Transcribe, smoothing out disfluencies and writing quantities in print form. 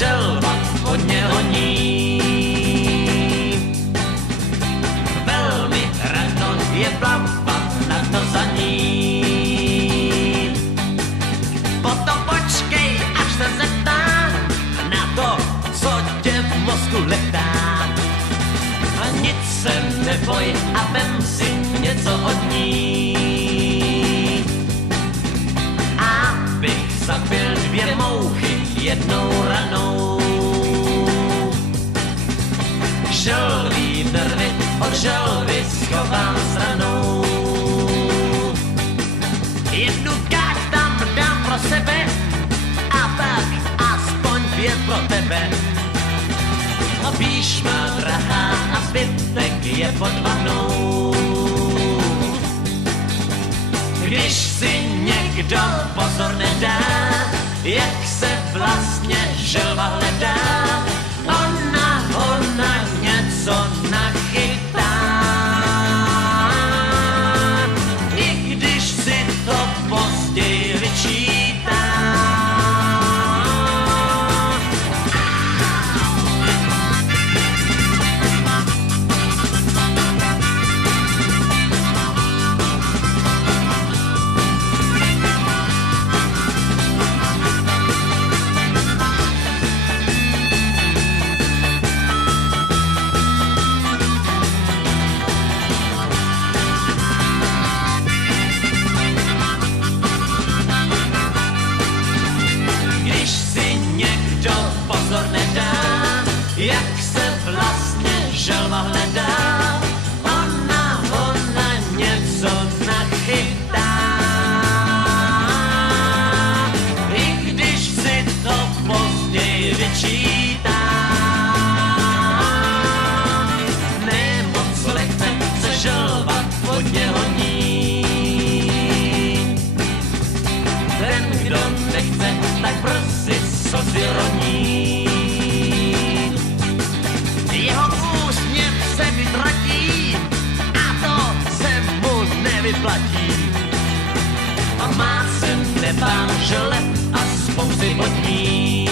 želva hodně honí. Velmi rado je plavat na to za ní. Potom počkej, až se zeptá na to, co tě v mozku letá. A nic se neboj a vem si něco od ní. Abych zabil 2 mouchy jednou ranou. Želví nervy od želvy schovám stranou. Jednu káč tam dám pro sebe a tak aspoň 2 pro tebe. A píš má drahá a zbytek je pod vanou. Když si někdo pozor nedá, jak se vlastně želva hledá, ona něco nachytá. I když si to později vyčítá. Pozor nedá, jak se vlastně želva hledá, ona něco nachytá. I když si to později vyčítá. Nemoc lehce se želva hodně honí. Ten, kdo nechce, tak brzy slzy roní. Jeho úsměv se vytratí a to se mu nevyplatí. A má se nebán želeb a spousty bodní.